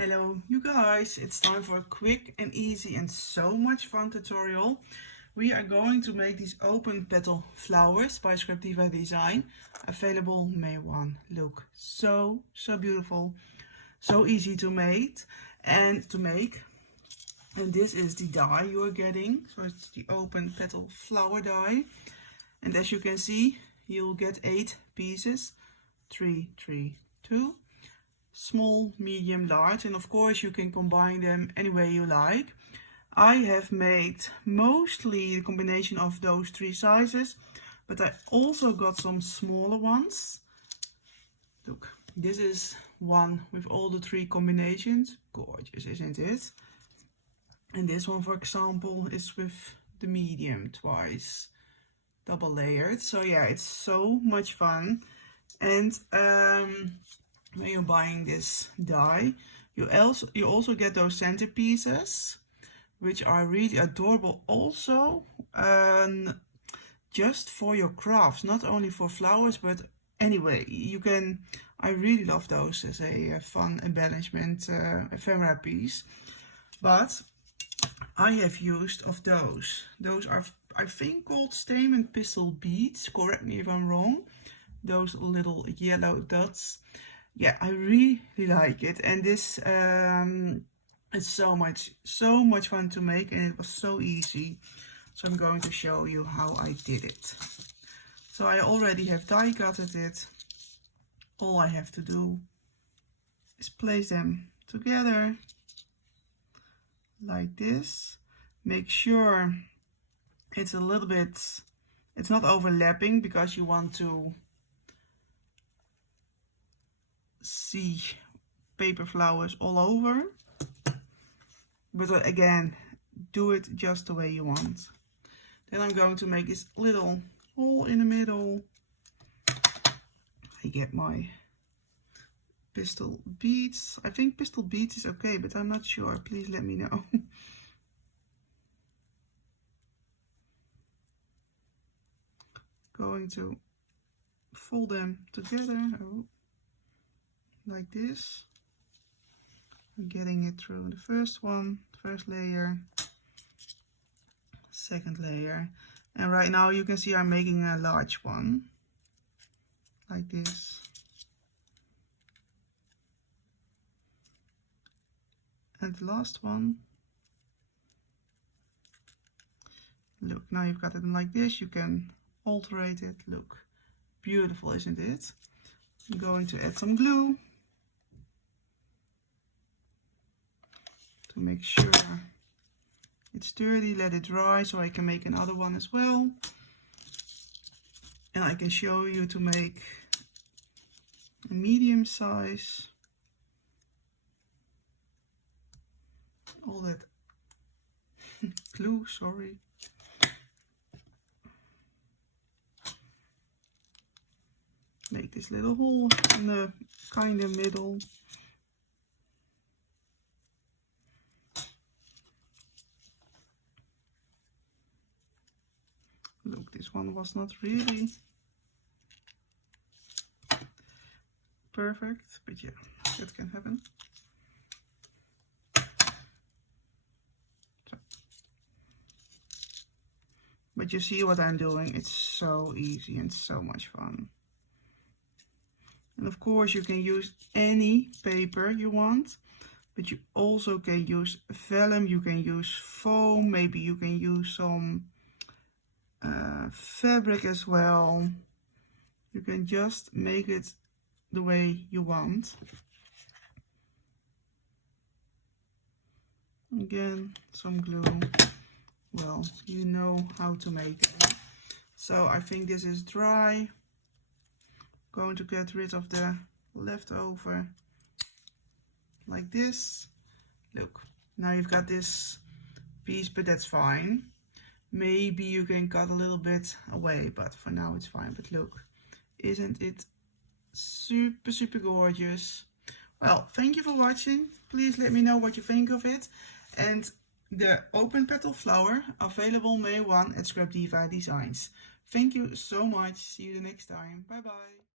Hello you guys, it's time for a quick and easy and so much fun tutorial. We are going to make these Open Petal Flowers by Crafty Design, available May 1. Look, so beautiful, so easy to make. And this is the die you are getting, so it's the Open Petal Flower die. And as you can see, you'll get 8 pieces, 3, 3, 2. Small, medium, large, and of course you can combine them any way you like. I have made mostly the combination of those 3 sizes, but I also got some smaller ones. Look, this is one with all the 3 combinations. Gorgeous, isn't it? And this one, for example, is with the medium twice, double layered. So yeah, it's so much fun. And when you're buying this die, you also get those centerpieces, which are really adorable also, just for your crafts, not only for flowers, but anyway, you can, I really love those as a fun embellishment ephemera piece. But I have used of those are, I think, called stamen pistol beads, correct me if I'm wrong, those little yellow dots. Yeah, I really like it, and this is so much fun to make, and it was so easy. So I'm going to show you how I did it. So I already have die cutted it. All I have to do is place them together like this. Make sure it's a little bit, it's not overlapping, because you want to see paper flowers all over, but again, do it just the way you want. Then I'm going to make this little hole in the middle. I get my pistol beads. I think pistol beads is okay, but I'm not sure. Please let me know. Going to fold them together. Oh. Like this. I'm getting it through the first one, first layer, second layer, and right now you can see I'm making a large one like this. And the last one, look, now you've got it like this. You can alterate it. Look, beautiful, isn't it? I'm going to add some glue to make sure it's sturdy. Let it dry so I can make another one as well, and I can show you to make a medium size. All that glue, sorry. Make this little hole in the kind of middle. Look, this one was not really perfect, but yeah, that can happen. So. But you see what I'm doing, it's so easy and so much fun. And of course you can use any paper you want, but you also can use vellum, you can use foam, maybe you can use some fabric as well. You can just make it the way you want. Again, some glue. Well, you know how to make it. So I think this is dry. Going to get rid of the leftover like this. Look, now you've got this piece, but that's fine. Maybe you can cut a little bit away, but for now it's fine. But look, isn't it super gorgeous? Well, thank you for watching. Please let me know what you think of it. And the Open Petal Flower, available May 1 at Crafty Designs. Thank you so much. See you the next time. Bye bye.